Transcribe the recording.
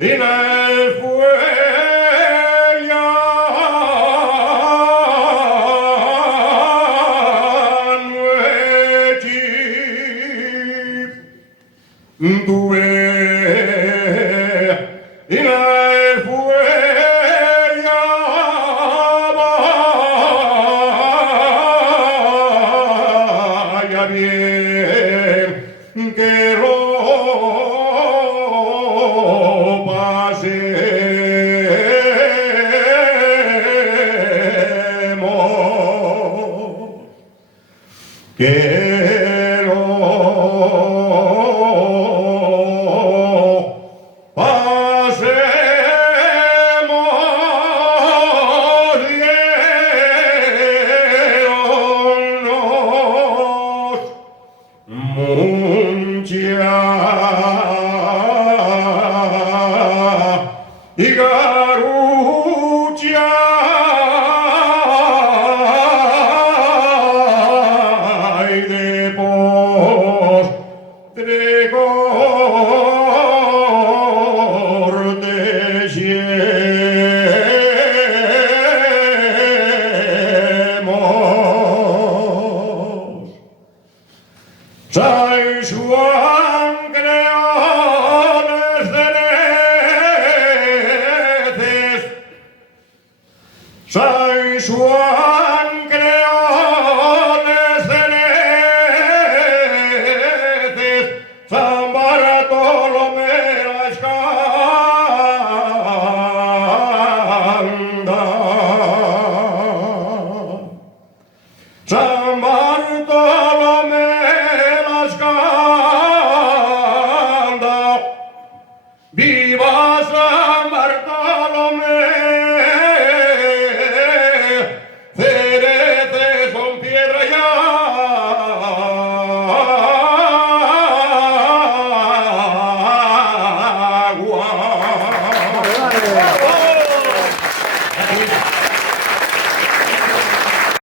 En el fuego tuve en el fuego vaya bien que lo pasemos, que lo pasemos, diéronnos mucha y garucha y de postre cortesemos. San Juan creones de neces, San Juan